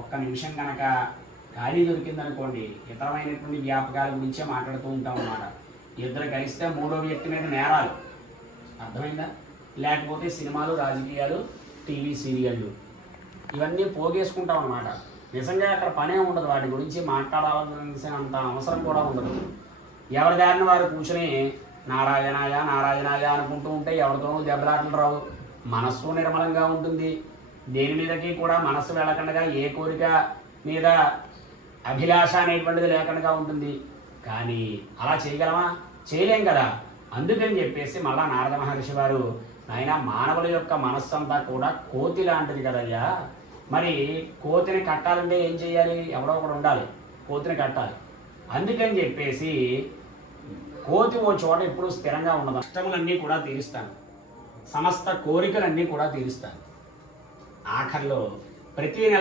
ఒక్క నిమిషం కనుక ఖాళీ దొరికిందనుకోండి ఇతరమైనటువంటి వ్యాపకాల గురించే మాట్లాడుతూ ఉంటాం అన్నమాట. ఇద్దరు కలిస్తే మూడో వ్యక్తి మీద నేరాలు, అర్థమైందా? లేకపోతే సినిమాలు, రాజకీయాలు, టీవీ సీరియళ్ళు, ఇవన్నీ పోగేసుకుంటాం అన్నమాట. నిజంగా అక్కడ పనే ఉండదు, వాటి గురించి మాట్లాడాల్సినంత అవసరం కూడా ఉండదు. ఎవరి దారిని వారు కూర్చొని నారాయణాయ నారాయణాయ అనుకుంటూ ఉంటే ఎవరితోనూ దెబ్బలాటలు రావు. మనస్సు నిర్మలంగా ఉంటుంది. దేని మీదకి కూడా మనస్సు వెళ్ళకుండా, ఏ కోరిక మీద అభిలాష అనేటువంటిది లేకుండా ఉంటుంది. కానీ అలా చేయగలమా? చేయలేం కదా. అందుకని చెప్పేసి మళ్ళా నారద మహర్షి వారు, నాయన మానవుల యొక్క మనస్సంతా కూడా కోతి లాంటిది కదయ్యా, మరి కోతిని కట్టాలంటే ఏం చేయాలి? ఎవడో ఒకడు ఉండాలి, కోతిని కట్టాలి. అందుకని చెప్పేసి కోతి ఓ చోట ఎప్పుడు స్థిరంగా ఉండదు. కష్టములన్నీ కూడా తీరుస్తాను, సమస్త కోరికలన్నీ కూడా తీరుస్తాను. ఆఖరిలో ప్రతి నెల